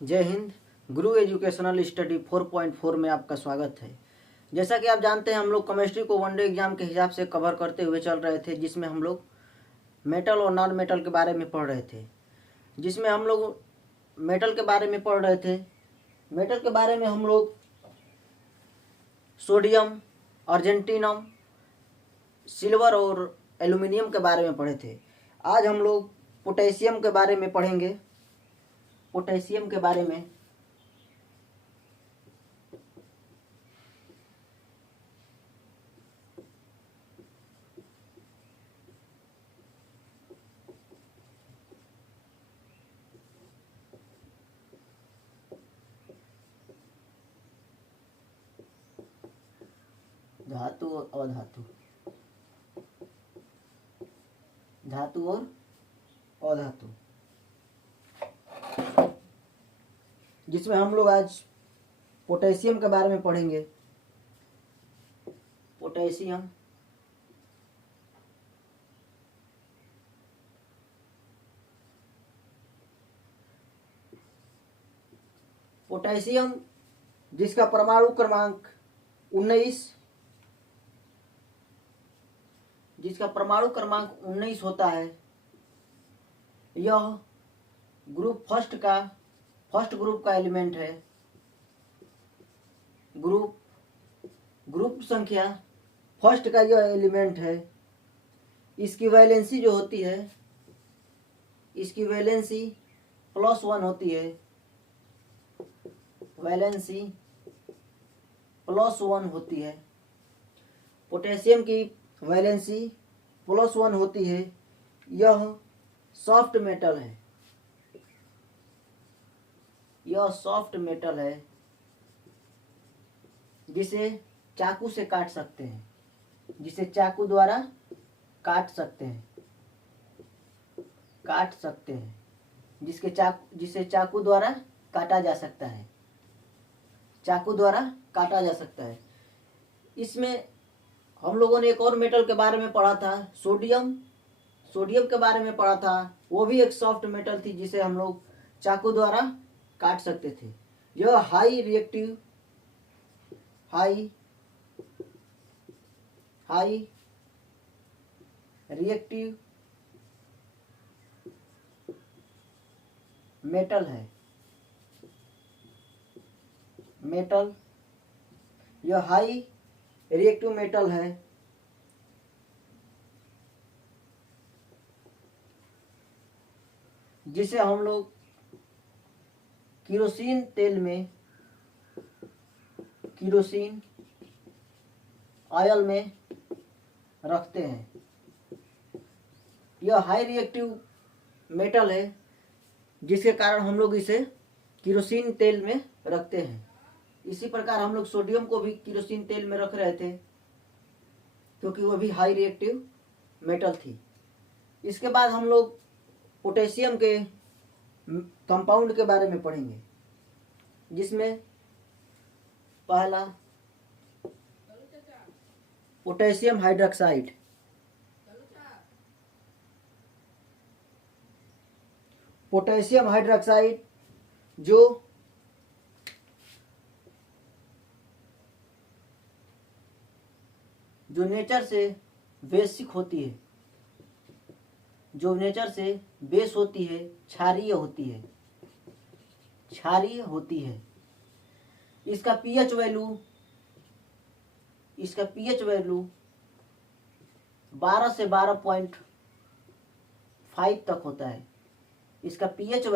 जय हिंद। गुरु educational study 4.4 में आपका स्वागत है। जैसा कि आप जानते हैं, हम लोग केमिस्ट्री को वनडे एग्जाम के हिसाब से कवर करते हुए चल रहे थे, जिसमें हम लोग मेटल और नॉन मेटल के बारे में पढ़ रहे थे। जिसमें हम लोग मेटल के बारे में पढ़ रहे थे। मेटल के बारे में हम लोग सोडियम, अर्जेंटीनम, सिल्वर और एल्युमिनियम के बारे में पढ़े थे। आज हम लोग पोटेशियम के बारे में पढ़ेंगे। पोटेशियम के बारे में धातु और अधातु, धातु और अधातु, जिसमें हम लोग आज पोटेशियम के बारे में पढ़ेंगे। पोटेशियम पोटेशियम जिसका परमाणु क्रमांक 19 होता है। यह फर्स्ट ग्रुप का एलिमेंट है। ग्रुप संख्या फर्स्ट का यह एलिमेंट है। इसकी वैलेंसी जो होती है, इसकी वैलेंसी +1 होती है। वैलेंसी +1 होती है। पोटेशियम की वैलेंसी +1 होती है। यह सॉफ्ट मेटल है। यह सॉफ्ट मेटल है जिसे चाकू से काट सकते हैं, जिसे चाकू द्वारा काट सकते हैं, जिसे चाकू द्वारा काटा जा सकता है। इसमें हम लोगों ने एक और मेटल के बारे में पढ़ा था, सोडियम के बारे में पढ़ा था। वो भी एक सॉफ्ट मेटल थी जिसे हम लोग चाकू द्वारा काट सकते थे। यह हाई रिएक्टिव मेटल है। यह हाई रिएक्टिव मेटल है। जिसे हम लोग केरोसिन ऑयल में रखते हैं। यह हाई रिएक्टिव मेटल है, जिसके कारण हम लोग इसे केरोसिन तेल में रखते हैं। इसी प्रकार हम लोग सोडियम को भी केरोसिन तेल में रख रहे थे, क्योंकि वह भी हाई रिएक्टिव मेटल थी। इसके बाद हम लोग पोटेशियम के कंपाउंड के बारे में पढ़ेंगे, जिसमें पहला पोटेशियम हाइड्रोक्साइड। पोटेशियम हाइड्रोक्साइड जो नेचर से बेसिक होती है, बेस होती है, क्षारीय होती है। इसका पीएच वैल्यू 12 से 12.5 तक होता है। इसका पीएच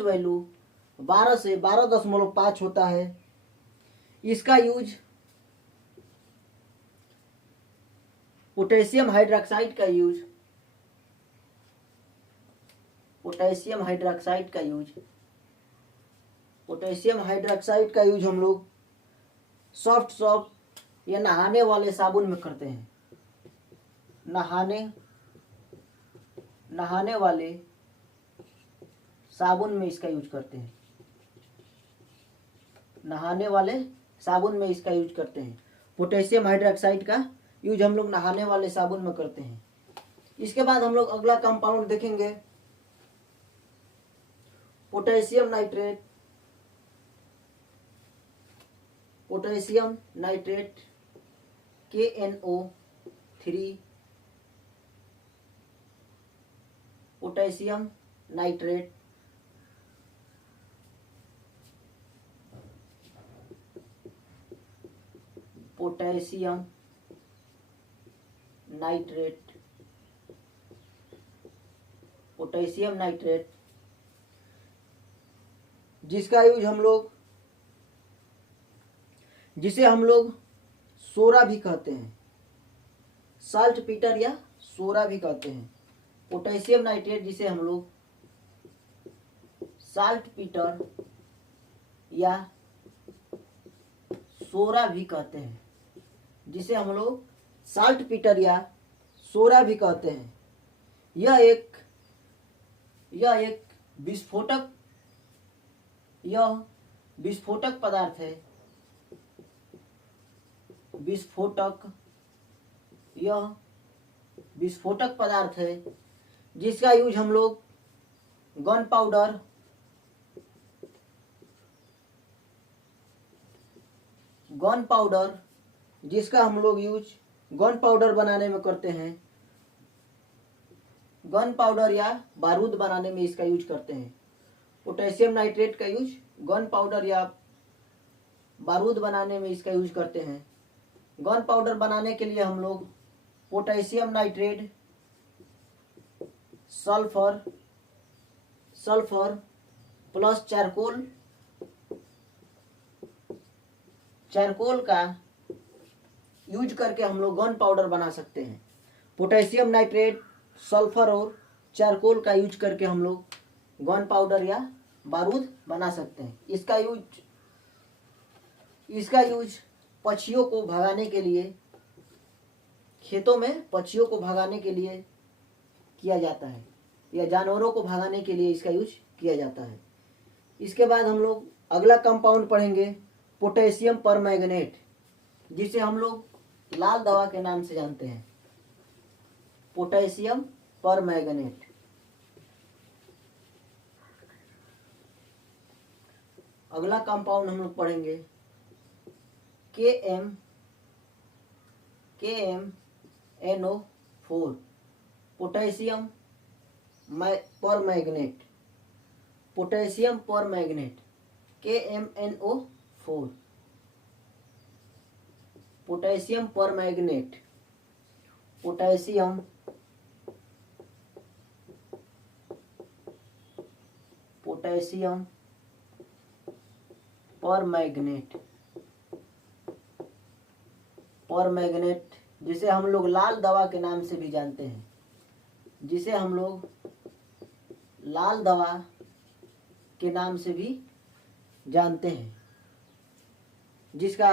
वैल्यू 12 से 12.5 होता है। इसका यूज पोटेशियम हाइड्रोक्साइड का यूज हम लोग सॉफ्ट या नहाने वाले साबुन में करते हैं। नहाने वाले साबुन में इसका यूज करते हैं। पोटेशियम हाइड्रोक्साइड का यूज हम लोग नहाने वाले साबुन में करते हैं। इसके बाद हम लोग अगला कंपाउंड देखेंगे, potassium nitrate, KNO3, potassium nitrate, potassium nitrate, potassium nitrate, जिसका यूज हम लोग, जिसे हम लोग सोरा भी कहते हैं, साल्ट पीटर या सोरा भी कहते हैं। पोटेशियम नाइट्रेट जिसे हम लोग साल्ट पीटर या सोरा भी कहते हैं, जिसे हम लोग साल्ट पीटर या सोरा भी कहते हैं। यह एक विस्फोटक, यह विस्फोटक पदार्थ है, यह विस्फोटक पदार्थ है जिसका यूज हम लोग गन पाउडर, जिसका हम लोग यूज गन पाउडर बनाने में करते हैं, गन पाउडर या बारूद बनाने में इसका यूज करते हैं। पोटेशियम नाइट्रेट का यूज गन पाउडर या बारूद बनाने में इसका यूज करते हैं। गन पाउडर बनाने के लिए हम लोग potassium nitrate, sulphur plus charcoal का यूज करके हम लोग गन पाउडर बना सकते हैं। पोटेशियम नाइट्रेट, सल्फर और चारकोल का यूज करके हम लोग गन पाउडर या बारूद बना सकते हैं। इसका यूज पक्षियों को भगाने के लिए, खेतों में पक्षियों को भगाने के लिए किया जाता है, या जानवरों को भगाने के लिए इसका यूज किया जाता है। इसके बाद हम लोग अगला कंपाउंड पढ़ेंगे, पोटेशियम परमैंगनेट, जिसे हम लोग लाल दवा के नाम से जानते हैं। पोटेशियम परमैंगनेट, अगला कंपाउंड हम लोग पढ़ेंगे KMNO4, potassium permanganate, KMNO4, potassium permanganate, potassium permanganate, जिसे हम लोग लाल दवा के नाम से भी जानते हैं, जिसे हम लोग लाल दवा के नाम से भी जानते हैं, जिसका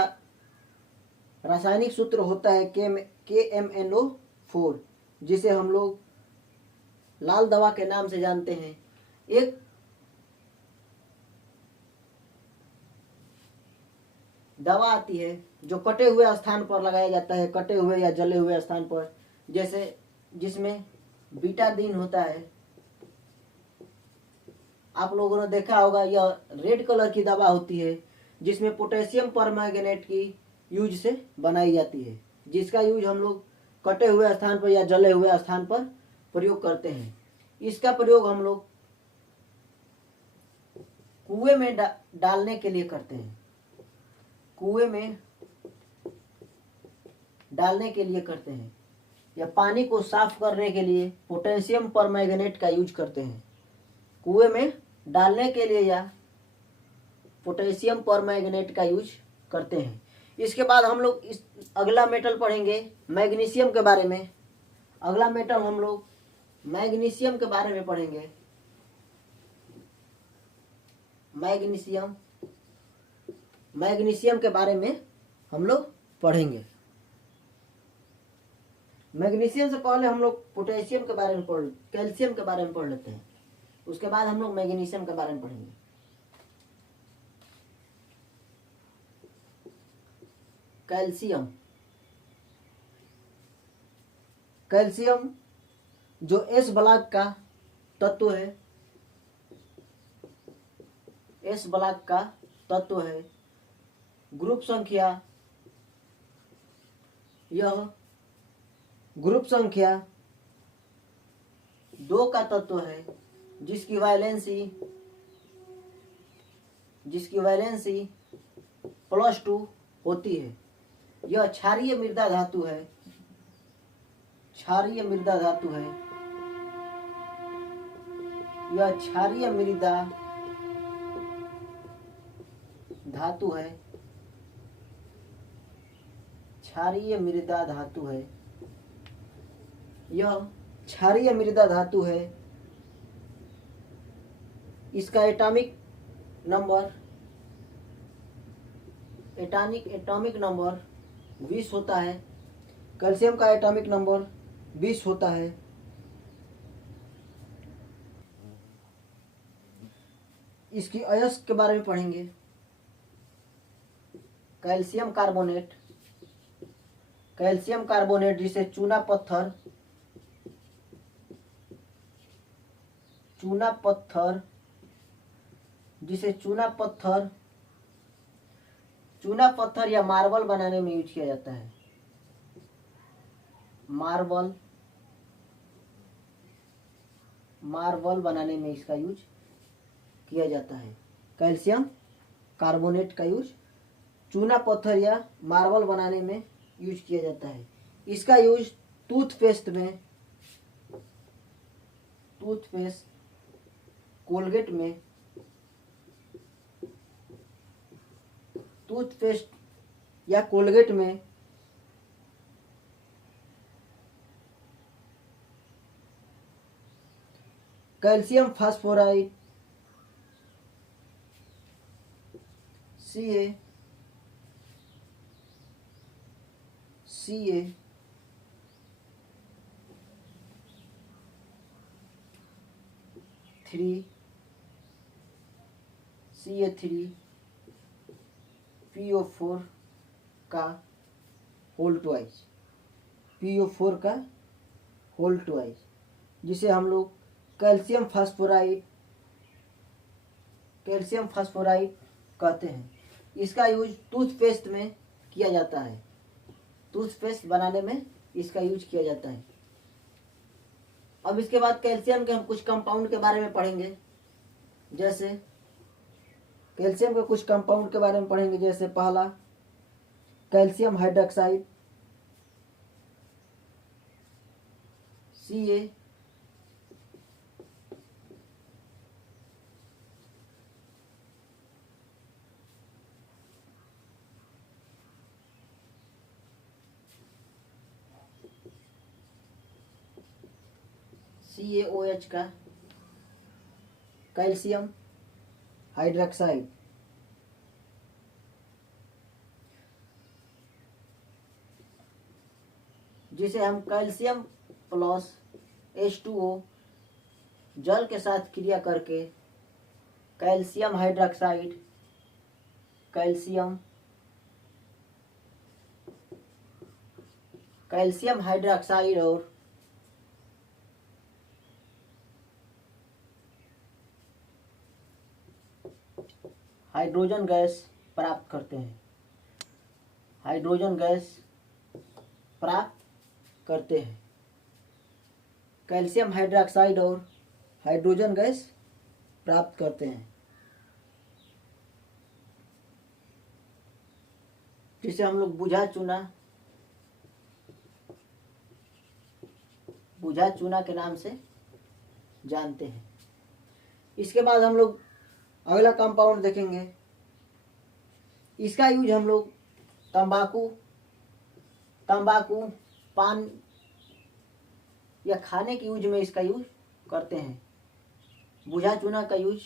रासायनिक सूत्र होता है KMNO4, जिसे हम लोग लाल दवा के नाम से जानते हैं। एक दवा आती है जो कटे हुए स्थान पर लगाया जाता है, कटे हुए या जले हुए स्थान पर, जैसे जिसमें बीटाडीन होता है। आप लोगों ने देखा होगा, यह रेड कलर की दवा होती है, जिसमें पोटेशियम परमैंगनेट की यूज से बनाई जाती है, जिसका यूज हम लोग कटे हुए स्थान पर या जले हुए स्थान पर प्रयोग करते हैं। इसका प्रयोग हम लोग कुएं में डालने के लिए करते हैं, कुएं में डालने के लिए करते हैं, या पानी को साफ करने के लिए पोटेशियम परमैंगनेट का यूज करते हैं। कुएं में डालने के लिए या पोटेशियम परमैंगनेट का यूज करते हैं। इसके बाद हम लोग अगला मेटल पढ़ेंगे मैग्नीशियम के बारे में। अगला मेटल हम लोग मैग्नीशियम के बारे में पढ़ेंगे। मैग्नीशियम के बारे में हम लोग पढ़ेंगे। मैग्नीशियम से पहले हम लोग पोटेशियम के बारे में कैल्शियम के बारे में पढ़ लेते हैं, उसके बाद हम लोग मैग्नीशियम के बारे में पढ़ेंगे। कैल्शियम जो एस ब्लॉक का तत्व है, एस ब्लॉक का तत्व है। ग्रुप संख्या, यह ग्रुप संख्या 2 का तत्व है, जिसकी वैलेंसी +2 होती है। यह क्षारीय मृदा धातु है। यह क्षारीय मृदा धातु है। यह क्षारीय मृदा धातु है। इसका एटॉमिक नंबर 20 होता है। कैल्शियम का एटॉमिक नंबर 20 होता है। इसकी अयस्क के बारे में पढ़ेंगे। कैल्शियम कार्बोनेट जिसे चूना पत्थर या मार्बल बनाने में यूज किया जाता है। मार्बल बनाने में इसका यूज किया जाता है। कैल्शियम कार्बोनेट का यूज चूना पत्थर या मार्बल बनाने में यूज किया जाता है। इसका यूज टूथपेस्ट, कोलगेट में, टूथपेस्ट या कोलगेट में कैल्शियम फास्फोराइड CA3 PO4 का होल ट्वाइस, जिसे हम लोग कैल्शियम फास्फोराइड कहते हैं। इसका यूज टूथपेस्ट में किया जाता है। टूथपेस्ट बनाने में इसका यूज किया जाता है। अब इसके बाद कैल्शियम के हम कुछ कंपाउंड के बारे में पढ़ेंगे। जैसे कैल्शियम के कुछ कंपाउंड के बारे में पढ़ेंगे। जैसे पहला कैल्शियम हाइड्रोक्साइड Ca, CaOH का कैल्शियम हाइड्रोक्साइड, जिसे हम कैल्शियम प्लस H2O जल के साथ क्रिया करके कैल्शियम हाइड्रोक्साइड, और हाइड्रोजन गैस प्राप्त करते हैं। कैल्शियम हाइड्रोक्साइड और हाइड्रोजन गैस प्राप्त करते हैं, जिसे हम लोग बुझा चूना के नाम से जानते हैं। इसके बाद हम लोग अगला कंपाउंड देखेंगे। इसका यूज हम लोग तंबाकू, पान या खाने के यूज में इसका यूज करते हैं। बुझा चूना का यूज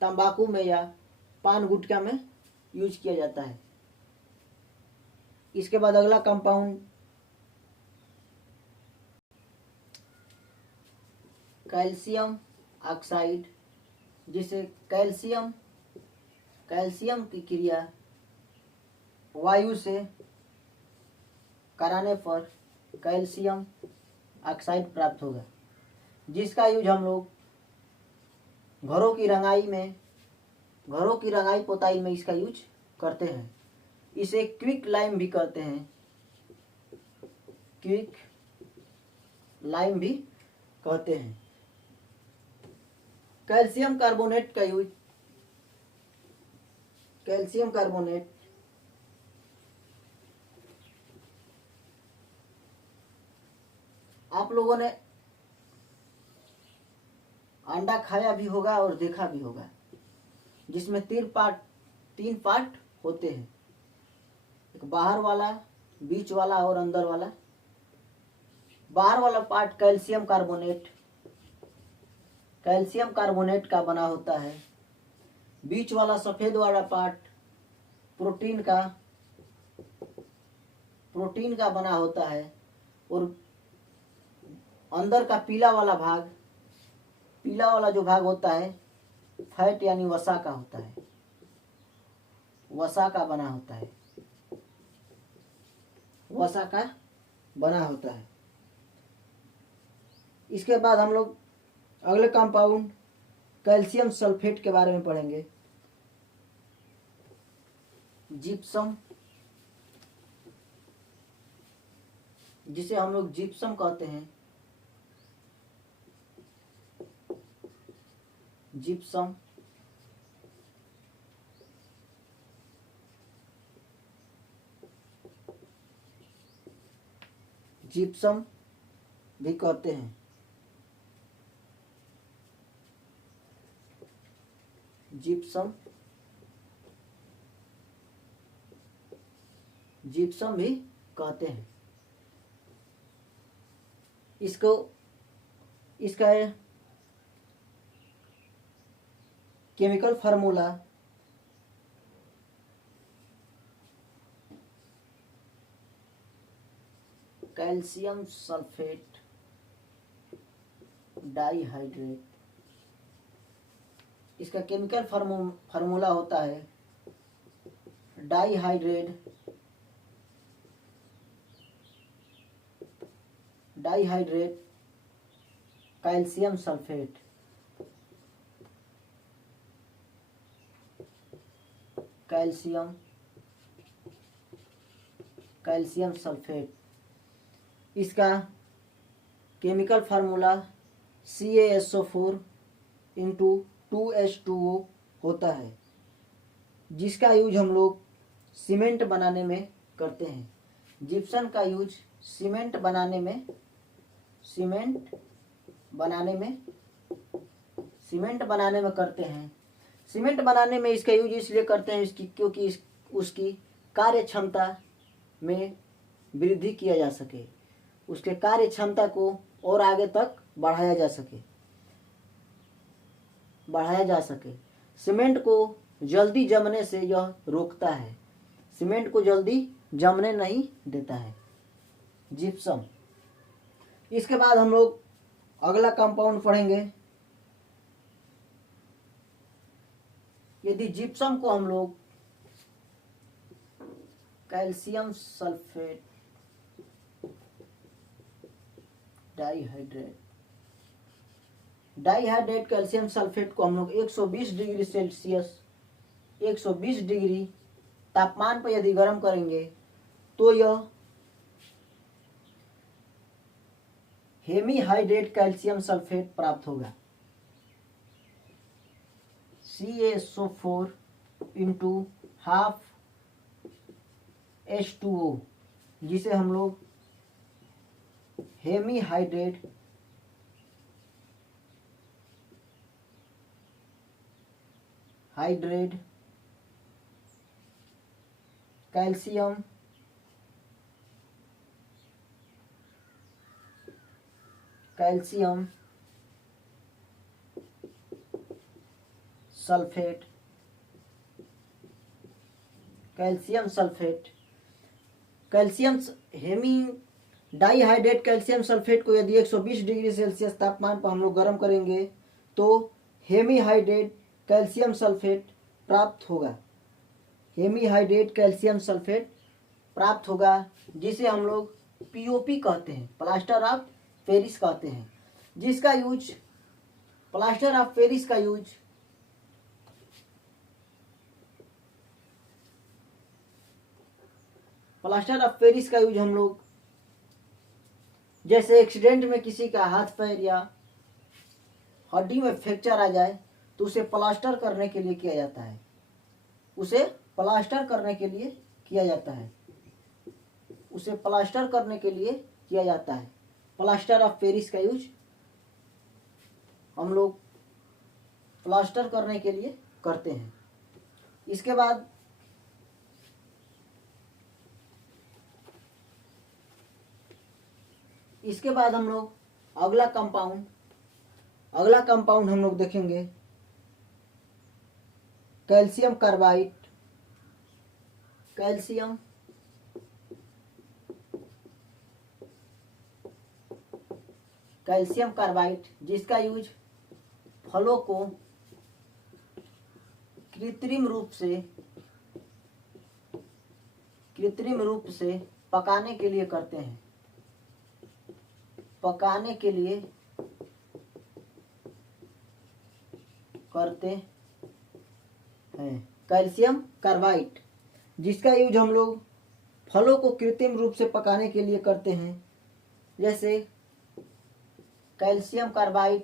तंबाकू में या पान गुटखा में यूज किया जाता है। इसके बाद अगला कंपाउंड कैल्शियम ऑक्साइड, जिसे कैल्शियम की क्रिया वायु से कराने पर कैल्शियम ऑक्साइड प्राप्त होगा, जिसका यूज हम लोग घरों की रंगाई में घरों की रंगाई पोताई में इसका यूज करते हैं। इसे क्विक लाइम भी कहते हैं, क्विक लाइम भी कहते हैं। कैल्शियम कार्बोनेट का यूज, कैल्शियम कार्बोनेट आप लोगों ने अंडा खाया भी होगा और देखा भी होगा, जिसमें तीन पार्ट होते हैं, एक बाहर वाला, बीच वाला और अंदर वाला। बाहर वाला पार्ट कैल्शियम कार्बोनेट का बना होता है। बीच वाला सफेद वाला पार्ट प्रोटीन का बना होता है, और अंदर का पीला वाला जो भाग होता है फैट यानी वसा का होता है, वसा का बना होता है, वसा का बना होता है। इसके बाद हम लोग अगले कंपाउंड कैल्शियम सल्फेट के बारे में पढ़ेंगे। जिप्सम, जिसे हम लोग जिप्सम कहते हैं, जिप्सम जिप्सम भी कहते हैं। जिप्सम भी कहते हैं। इसका chemical formula calcium sulphate dihydrate, इसका केमिकल फार्मूला होता है dihydrate calcium sulphate. Calcium sulphate, इसका chemical formula CaSO4 into 2H2O होता है, जिसका यूज हम लोग सीमेंट बनाने में करते हैं। जिप्सम का यूज सीमेंट बनाने में करते हैं। सीमेंट बनाने में इसका यूज इसलिए करते हैं क्योंकि उसकी कार्य क्षमता में वृद्धि किया जा सके, उसके कार्य क्षमता को और आगे तक बढ़ाया जा सके। सीमेंट को जल्दी जमने से यह रोकता है, सीमेंट को जल्दी जमने नहीं देता है जिप्सम। इसके बाद हम लोग अगला कंपाउंड पढ़ेंगे। यदि जिप्सम को हम लोग calcium sulphate dihydrate calcium sulphate को हम लोग 120 डिग्री सेल्सियस 120 डिग्री तापमान पर यदि गर्म करेंगे तो यह हेमीहाइड्रेट कैल्शियम सल्फेट प्राप्त होगा। CaSO4 इंटू हाफ H2O, जिसे हम लोग hemihydrate calcium sulphate dihydrate calcium sulphate को यदि 120 डिग्री सेल्सियस तापमान पर हम लोग गर्म करेंगे तो हेमीहाइड्रेट कैल्शियम सल्फेट प्राप्त होगा। हेमीहाइड्रेट कैल्शियम सल्फेट प्राप्त होगा, जिसे हम लोग POP कहते हैं, प्लास्टर ऑफ पेरिस कहते हैं, जिसका यूज प्लास्टर ऑफ पेरिस का यूज प्लास्टर ऑफ पेरिस का यूज हम लोग जैसे एक्सीडेंट में किसी का हाथ पैर या हड्डी में फ्रैक्चर आ जाए तो उसे प्लास्टर करने के लिए किया जाता है, उसे प्लास्टर करने के लिए किया जाता है, उसे प्लास्टर करने के लिए किया जाता है। प्लास्टर ऑफ पेरिस का यूज हम लोग प्लास्टर करने के लिए करते हैं। इसके बाद हम लोग अगला कंपाउंड हम लोग देखेंगे कैल्शियम कार्बाइड। कैल्शियम कार्बाइड जिसका यूज फलों को कृत्रिम रूप से पकाने के लिए करते हैं, कैल्शियम कार्बाइड जिसका यूज हम लोग फलों को कृत्रिम रूप से पकाने के लिए करते हैं, जैसे calcium carbide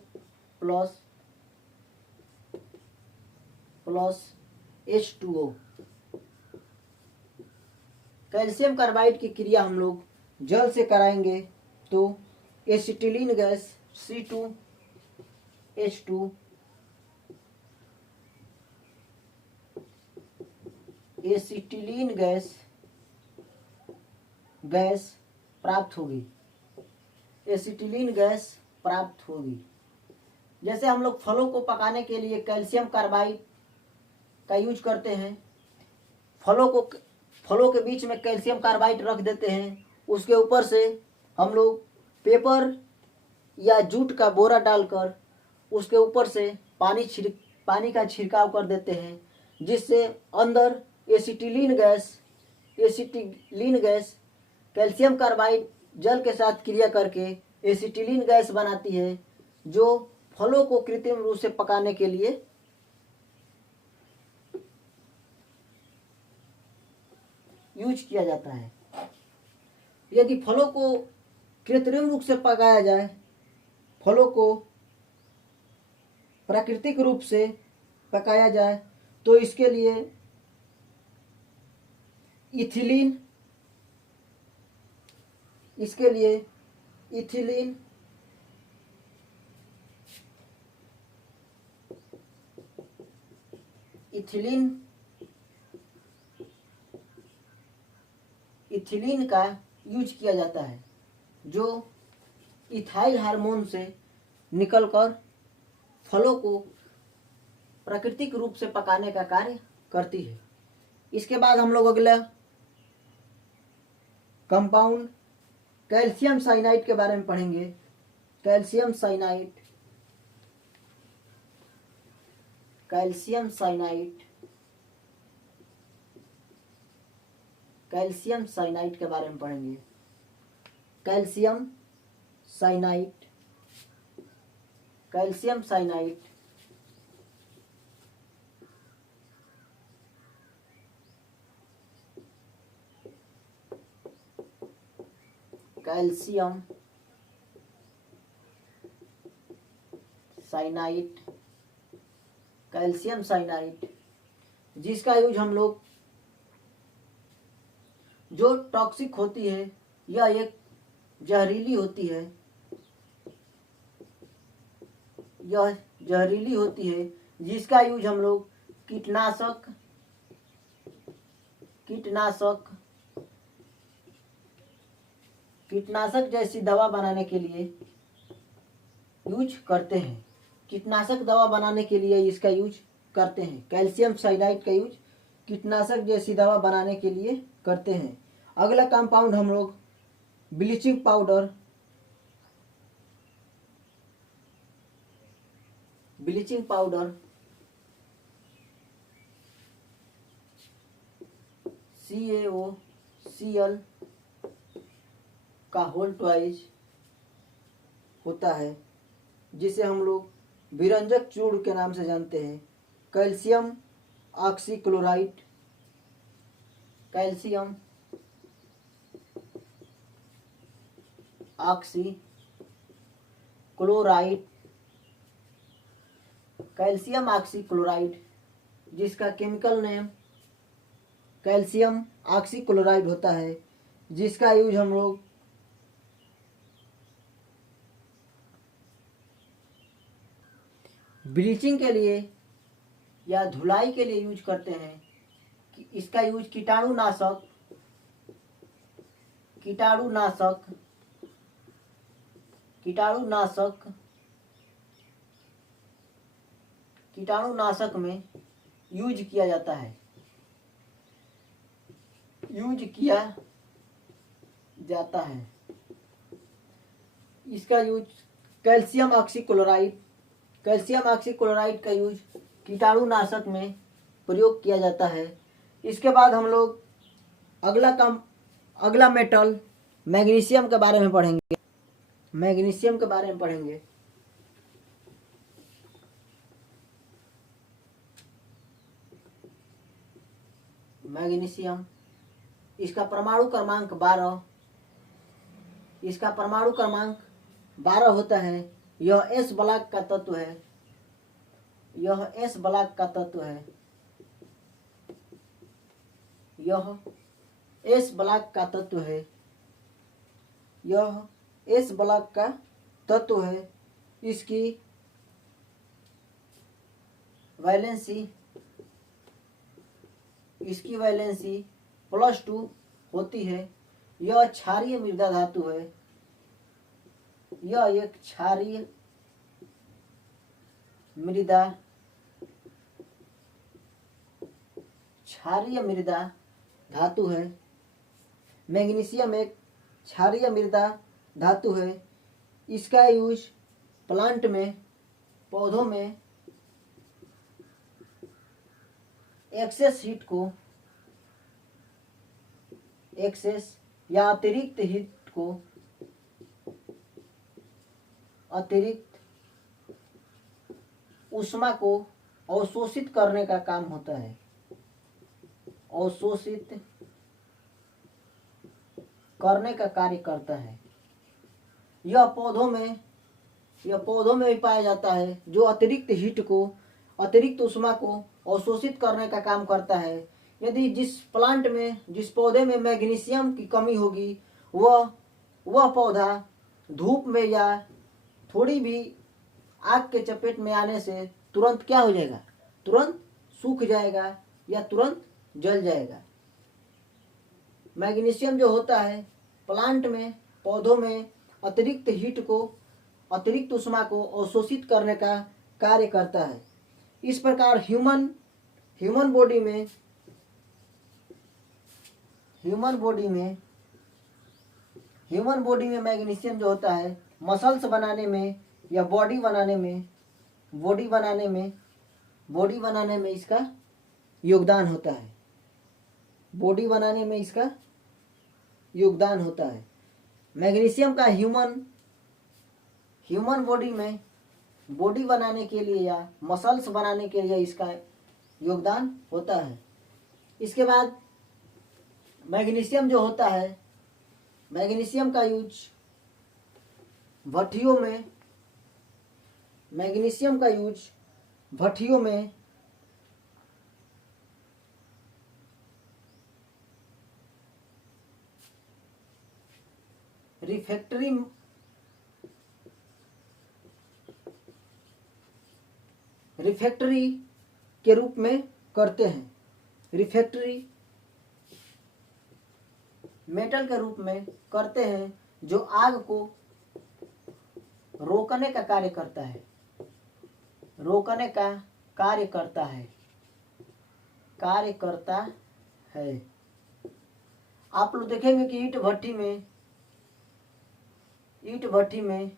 plus H2O। Calcium carbide की क्रिया हम लोग जल से कराएंगे तो acetylene gas C2H2 acetylene gas प्राप्त होगी। जैसे हम लोग फलों को पकाने के लिए कैल्शियम कार्बाइड का यूज करते हैं, फलों के बीच में कैल्शियम कार्बाइड रख देते हैं, उसके ऊपर से हम लोग पेपर या जूट का बोरा डालकर उसके ऊपर से पानी का छिड़काव कर देते हैं, जिससे अंदर एसिटिलीन गैस कैल्शियम कार्बाइड जल के साथ क्रिया करके एसिटिलीन गैस बनाती है, जो फलों को कृत्रिम रूप से पकाने के लिए यूज किया जाता है। यदि फलों को कृत्रिम रूप से पकाया जाए, फलों को प्राकृतिक रूप से पकाया जाए तो इसके लिए इथिलीन का यूज किया जाता है, जो इथाइल हार्मोन से निकलकर फलों को प्राकृतिक रूप से पकाने का कार्य करती है। इसके बाद हम लोग अगला कंपाउंड कैल्शियम साइनाइड के बारे में पढ़ेंगे। कैल्शियम साइनाइड के बारे में पढ़ेंगे। कैल्शियम साइनाइड कैल्शियम साइनाइड जिसका यूज हम लोग जो टॉक्सिक होती है या एक जहरीली होती है, जिसका यूज हम लोग कीटनाशक जैसी दवा बनाने के लिए यूज करते हैं। कीटनाशक दवा बनाने के लिए इसका यूज करते हैं। कैल्शियम साइनाइड का यूज कीटनाशक जैसी दवा बनाने के लिए करते हैं। अगला कंपाउंड हम लोग ब्लीचिंग पाउडर CaOCl का होल ट्वाइस होता है, जिसे हम लोग विरंजक चूर्ण के नाम से जानते हैं। Calcium oxychloride oxy chloride, calcium oxy chloride, जिसका chemical name calcium oxy chloride होता है, जिसका यूज हम लोग ब्लीचिंग के लिए या धुलाई के लिए यूज करते हैं। इसका यूज कीटाणुनाशक कीटाणुनाशक कीटाणुनाशक कीटाणुनाशक में यूज किया जाता है, इसका यूज कैल्शियम ऑक्सीक्लोराइड का यूज कीटाणुनाशक में प्रयोग किया जाता है। इसके बाद हम लोग अगला मेटल मैग्नीशियम के बारे में पढ़ेंगे। मैग्नीशियम, इसका परमाणु क्रमांक 12 होता है। यह एस ब्लॉक का तत्व है। यह एस ब्लॉक का तत्व है। इसकी वैलेंसी +2 होती है। यह क्षारीय मृदा धातु है। यह एक क्षारीय मृदा धातु है। मैग्नीशियम एक क्षारीय मृदा धातु है। इसका यूज प्लांट में, पौधों में एक्सेस या अतिरिक्त ऊष्मा को अवशोषित करने का काम होता है। अवशोषित करने का कार्य करता है। यह पौधों में भी पाया जाता है, जो अतिरिक्त ऊष्मा को अवशोषित करने का काम करता है। यदि जिस पौधे में मैग्नीशियम की कमी होगी, वह पौधा धूप में या थोड़ी भी आग के चपेट में आने से तुरंत क्या हो जाएगा? तुरंत सूख जाएगा या तुरंत जल जाएगा। मैग्नीशियम जो होता है प्लांट में, पौधों में अतिरिक्त ऊष्मा को अवशोषित करने का कार्य करता है। इस प्रकार ह्यूमन बॉडी में मैग्नीशियम जो होता है मसल्स बनाने में या बॉडी बनाने में इसका योगदान होता है। मैग्नीशियम का ह्यूमन बॉडी में बॉडी बनाने के लिए या मसल्स बनाने के लिए इसका योगदान होता है। इसके बाद मैग्नीशियम जो होता है, मैग्नीशियम का यूज भट्ठियों में रिफैक्टरी के रूप में करते हैं। रिफैक्टरी मेटल के रूप में करते हैं, जो आग को रोकने का कार्य करता है। आप लोग देखेंगे कि ईंट भट्टी में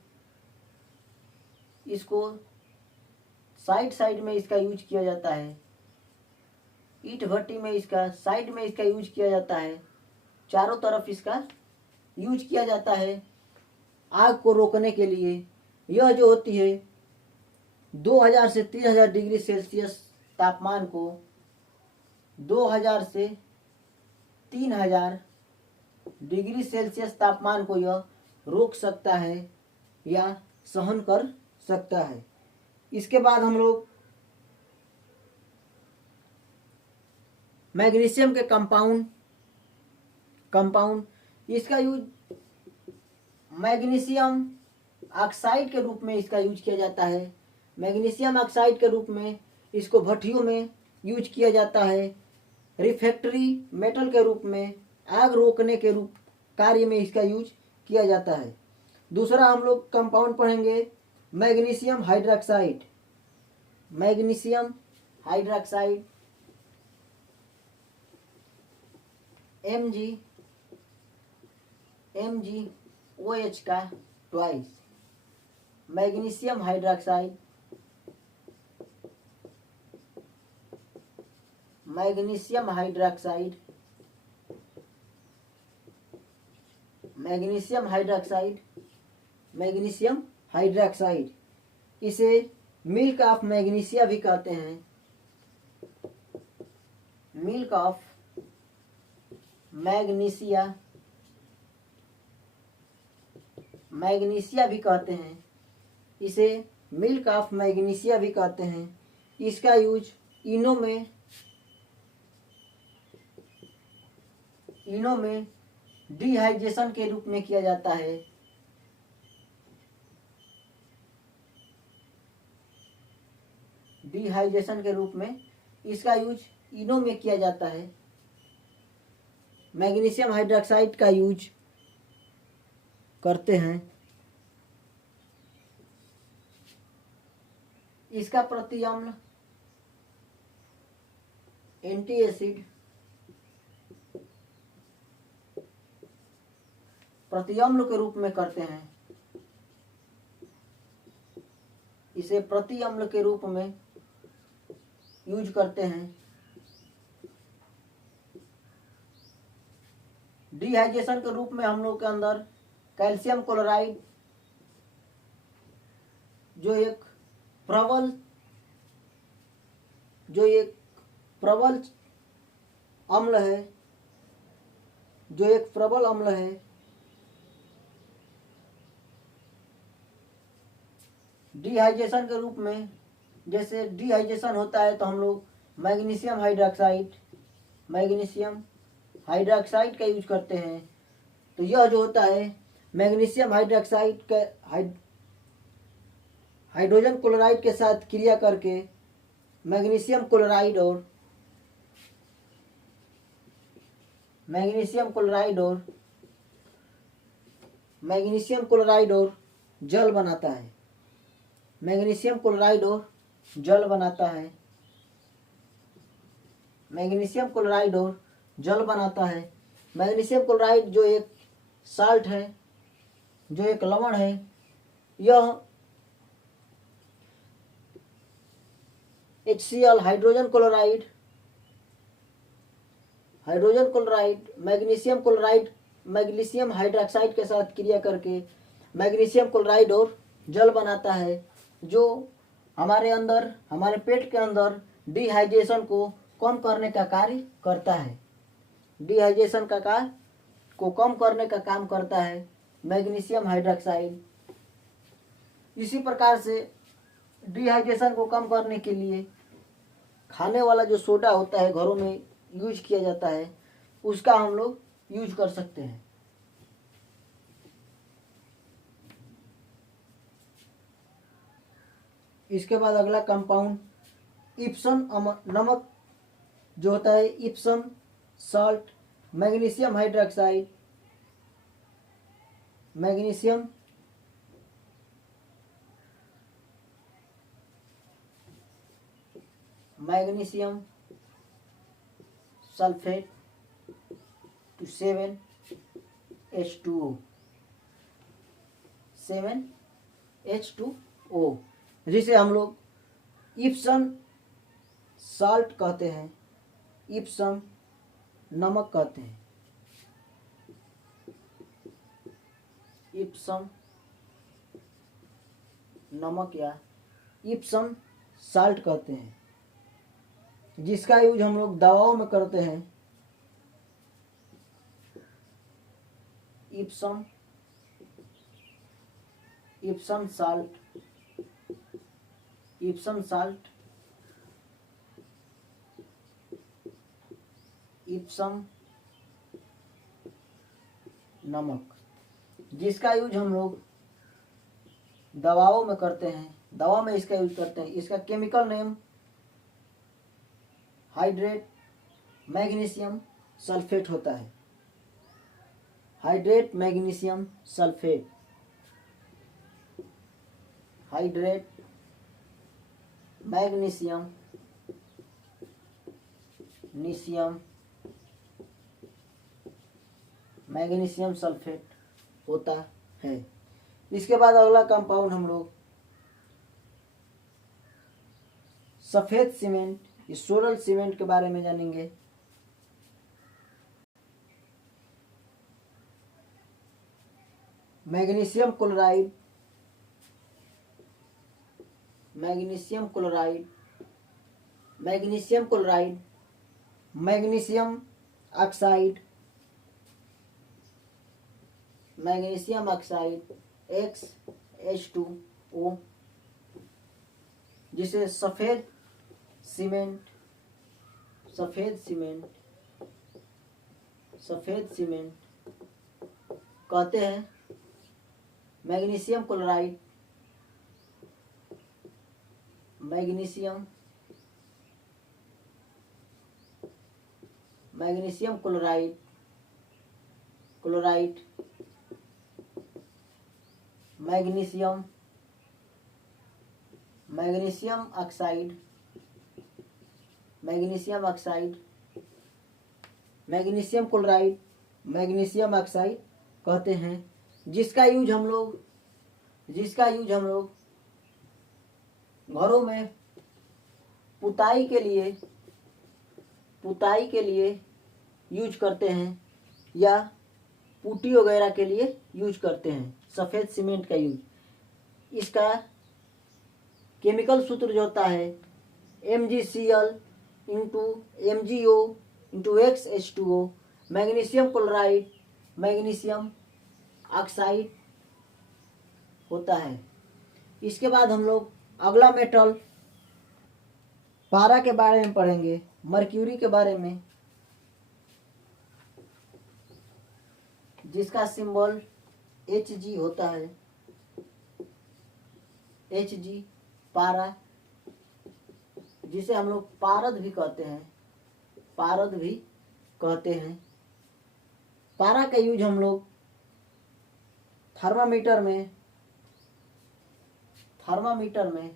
इसको साइड में इसका यूज किया जाता है। ईंट भट्टी में इसका साइड में इसका यूज किया जाता है। चारों तरफ इसका यूज किया जाता है आग को रोकने के लिए। यह जो होती है 2000 से 3000 डिग्री सेल्सियस तापमान को 2000 से 3000 डिग्री सेल्सियस तापमान को यह रोक सकता है या सहन कर सकता है। इसके बाद हम लोग मैग्नीशियम के कंपाउंड इसका यूज मैग्नीशियम ऑक्साइड के रूप में इसका यूज किया जाता है। मैग्नीशियम ऑक्साइड के रूप में इसको भट्टियों में यूज किया जाता है। रिफ्रैक्टरी मेटल के रूप में आग रोकने के रूप कार्य में इसका यूज किया जाता है। दूसरा हम लोग कंपाउंड पढ़ेंगे magnesium hydroxide. Magnesium hydroxide MgOH का twice. Magnesium hydroxide magnesium hydroxide magnesium hydroxide magnesium hydroxide इसे मिल्क ऑफ मैग्नीशिया भी कहते हैं। मिल्क ऑफ मैग्नीशिया भी कहते हैं। इसे मिल्क ऑफ मैग्नीशिया भी कहते हैं। इसका यूज इनो में डिहाइड्रेशन के रूप में किया जाता है। डिहाइड्रेशन के रूप में इसका यूज इनो में किया जाता है। मैग्नीशियम हाइड्रोक्साइड का यूज करते हैं। इसका प्रतिअम्ल एंटी एसिड प्रतिअम्ल के रूप में करते हैं। इसे प्रतिअम्ल के रूप में यूज करते हैं। डिहाइड्रेशन के रूप में हम लोग के अंदर कैल्शियम क्लोराइड जो एक प्रबल अम्ल है डिहाइड्रेशन के रूप में जैसे डिहाइड्रेशन होता है तो हम लोग मैग्नीशियम हाइड्रोक्साइड का यूज करते हैं। तो यह जो होता है मैग्नीशियम हाइड्रोक्साइड के हाइड्रोजन क्लोराइड के साथ क्रिया करके मैग्नीशियम क्लोराइड और जल बनाता है। मैग्नीशियम क्लोराइड और जल बनाता है। मैग्नीशियम क्लोराइड जो एक साल्ट है, जो एक लवण है, यह HCl hydrogen chloride magnesium hydroxide के साथ क्रिया करके मैग्नीशियम क्लोराइड और जल बनाता है, जो हमारे अंदर, हमारे पेट के अंदर डिहाइड्रेशन को कम करने का कार्य करता है। डिहाइड्रेशन का कार्य को कम करने का काम करता है मैग्नीशियम हाइड्रोक्साइड। इसी प्रकार से डिहाइड्रेशन को कम करने के लिए खाने वाला जो सोडा होता है घरों में यूज किया जाता है, उसका हम लोग यूज कर सकते हैं। इसके बाद अगला कंपाउंड इप्सम नमक जो होता है, Epson salt magnesium hydroxide magnesium sulphate to 7H2O जिसे हम लोग इप्सम साल्ट कहते हैं, इप्सम नमक कहते हैं। इप्सम नमक या इप्सम साल्ट कहते हैं, जिसका यूज हम लोग दवाओं में करते हैं। Epson Epson salt, Epson salt, Epson नमक, जिसका यूज हम लोग दवाओं में करते हैं, दवा में इसका यूज करते हैं। इसका chemical name hydrate magnesium sulphate होता है। Hydrate magnesium sulphate, hydrate magnesium magnesium sulphate होता है। इसके बाद अगला कंपाउंड हम लोग सफेद सीमेंट, इस सोरल सीमेंट के बारे में जानेंगे। Magnesium chloride, magnesium chloride, magnesium chloride, magnesium oxide, magnesium oxide XH2O, जिसे सफेद सीमेंट, सफेद सीमेंट, सफेद सीमेंट कहते हैं। Magnesium chloride, magnesium, magnesium chloride, chloride, magnesium, magnesium oxide, magnesium oxide, magnesium chloride, magnesium oxide कहते हैं। जिसका यूज हम लोग घरों में पुताई के लिए यूज करते हैं, या पुट्टी वगैरह के लिए यूज करते हैं। सफ़ेद सीमेंट का यूज, इसका केमिकल सूत्र जो होता है MgCl into MgO into XH2O, magnesium chloride, magnesium oxide होता है। इसके बाद हम लोग अगला मेटल पारा के बारे में पढ़ेंगे, मर्क्यूरी के बारे में, जिसका सिंबल Hg होता है। Hg पारा, जिसे हम लोग पारद भी कहते हैं, पारद भी कहते हैं। पारा का यूज हम लोग थर्मामीटर में थर्मामीटर,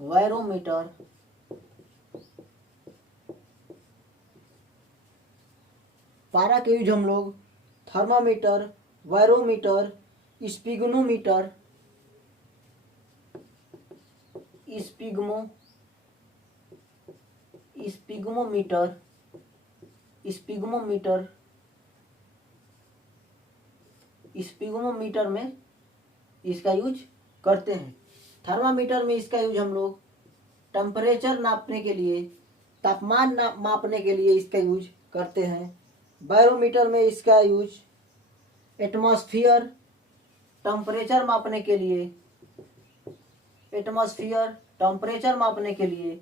वायरोमीटर, पारा के यूज हम लोग थर्मामीटर, वायरोमीटर, स्पिग्नोमीटर, स्पिग्मोमीटर में इसका यूज करते हैं। थर्मामीटर में इसका यूज हम लोग टेम्परेचर नापने के लिए, तापमान मापने के लिए इसका यूज करते हैं। बैरोमीटर में इसका यूज एटमॉस्फेयर टेम्परेचर मापने के लिए,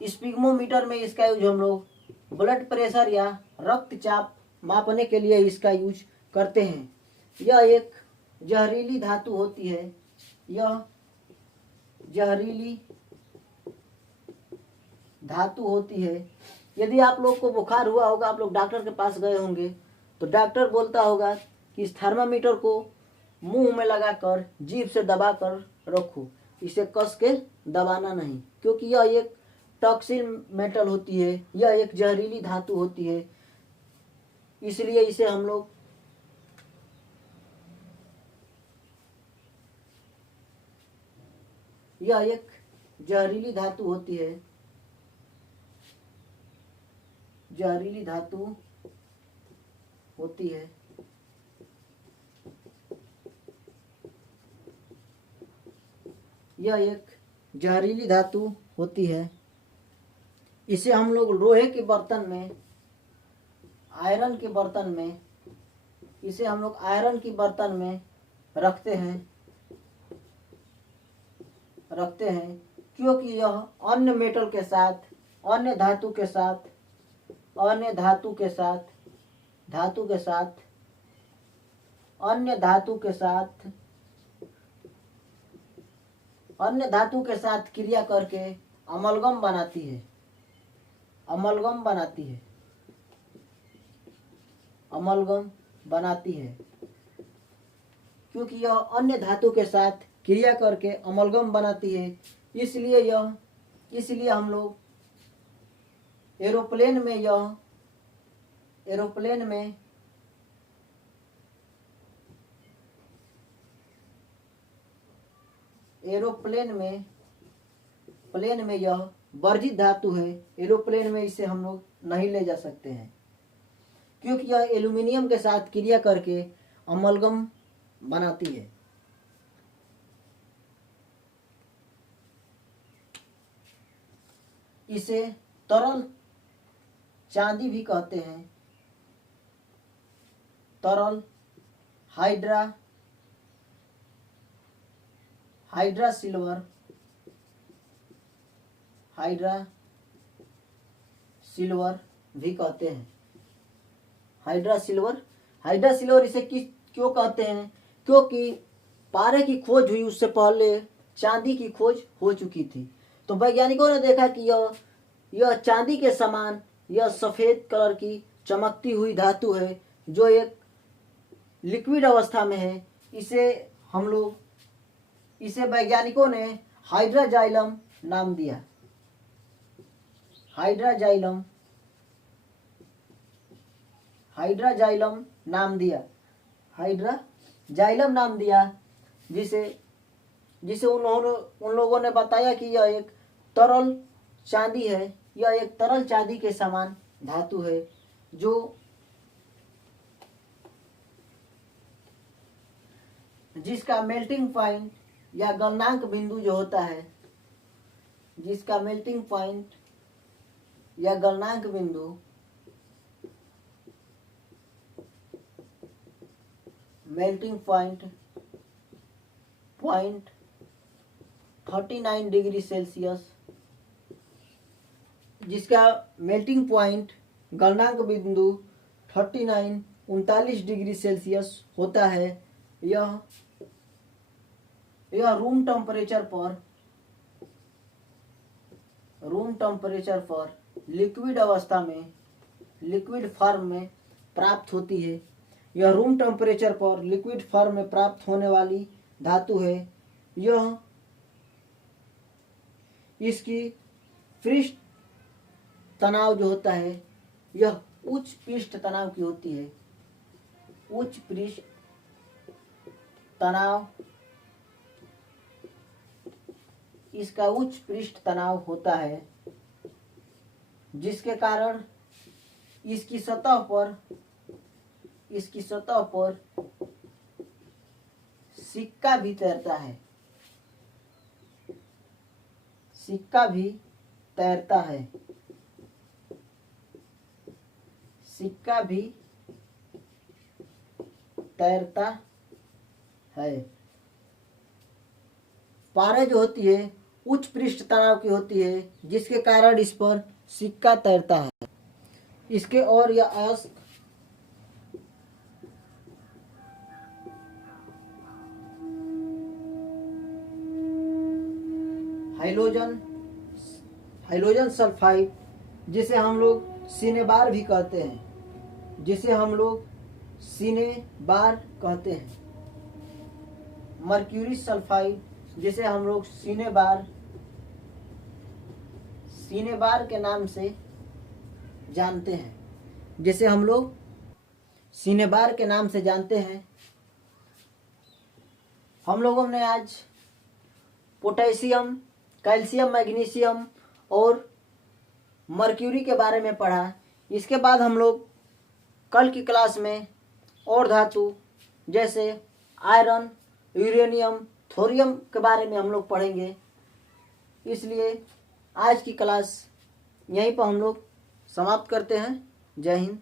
स्पिग्मोमीटर में इसका यूज हम लोग ब्लड प्रेशर या रक्तचाप मापने के लिए इसका यूज करते हैं। यह एक जहरीली धातु होती है, यह जहरीली धातु होती है। यदि आप लोग को बुखार हुआ होगा, आप लोग डॉक्टर के पास गए होंगे, तो डॉक्टर बोलता होगा कि इस थर्मामीटर को मुंह में लगाकर जीभ से दबाकर रखो, इसे कस के दबाना नहीं, क्योंकि यह एक टॉक्सिन मेटल होती है, यह एक जहरीली धातु होती है। इसलिए इसे हम लोग यह एक जहरीली धातु होती है, जहरीली धातु होती है। यह एक जहरीली धातु होती है। इसे हम लोग लोहे के बर्तन में, आयरन के बर्तन में, इसे हम लोग आयरन की बर्तन में रखते हैं क्योंकि यह अन्य मेटल के साथ, अन्य धातु के साथ, अन्य धातु के साथ, धातु के साथ, अन्य धातु के साथ, अन्य धातु के साथ क्रिया करके अमलगम बनाती है, अमलगम बनाती है, अमलगम बनाती है। क्योंकि यह अन्य धातु के साथ क्रिया करके अमलगम बनाती है, इसलिए हम लोग एरोप्लेन में प्लेन में यह वर्जित धातु है। एरोप्लेन में इसे हम लोग नहीं ले जा सकते हैं क्योंकि यह एल्यूमिनियम के साथ क्रिया करके अमलगम बनाती है। इसे तरल चांदी भी कहते हैं। तरल हाइड्रा सिल्वर भी कहते हैं। हाइड्रा सिल्वर इसे क्यों कहते हैं? क्योंकि पारे की खोज हुई, उससे पहले चांदी की खोज हो चुकी थी। तो वैज्ञानिकों ने देखा कि यह चांदी के समान, यह सफेद कलर की चमकती हुई धातु है जो एक लिक्विड अवस्था में है। इसे वैज्ञानिकों ने हाइड्राजाइलम नाम दिया। हाइड्राजाइलम नाम दिया जिसे उन लोगों ने बताया कि यह एक तरल चांदी है। यह एक तरल चांदी के समान धातु है जिसका मेल्टिंग पॉइंट या गलनांक बिंदु जो होता है, जिसका मेल्टिंग पॉइंट या गलनांक बिंदु मेल्टिंग पॉइंट 39 डिग्री सेल्सियस, जिसका मेल्टिंग पॉइंट गलनांक बिंदु 39 डिग्री सेल्सियस होता है। यह रूम टेम्परेचर पर लिक्विड अवस्था में, लिक्विड फॉर्म में प्राप्त होती है। यह रूम टेम्परेचर पर लिक्विड फॉर्म में प्राप्त होने वाली धातु है। यह इसकी पृष्ठ तनाव जो होता है, यह उच्च पृष्ठ तनाव की होती है। उच्च पृष्ठ तनाव, इसका उच्च पृष्ठ तनाव होता है, जिसके कारण इसकी सतह पर सिक्का भी तैरता है। सिक्का भी तैरता है। पारे जो होती है उच्च पृष्ठ तनाव की होती है, जिसके कारण इस पर सिक्का तैरता है। इसके और यह अयस्क हाइड्रोजन सल्फाइड, जिसे हम लोग सिनेबार भी कहते हैं, मर्क्यूरी सल्फाइड, जिसे हम लोग सिनेबार के नाम से जानते हैं, हम लोगों ने आज पोटेशियम, कैल्शियम, मैग्नीशियम और मर्क्यूरी के बारे में पढ़ा। इसके बाद हम लोग कल की क्लास में और धातु जैसे आयरन, यूरेनियम, थोरियम के बारे में हम लोग पढ़ेंगे। इसलिए आज की क्लास यहीं पर हम लोग समाप्त करते हैं। जय हिंद।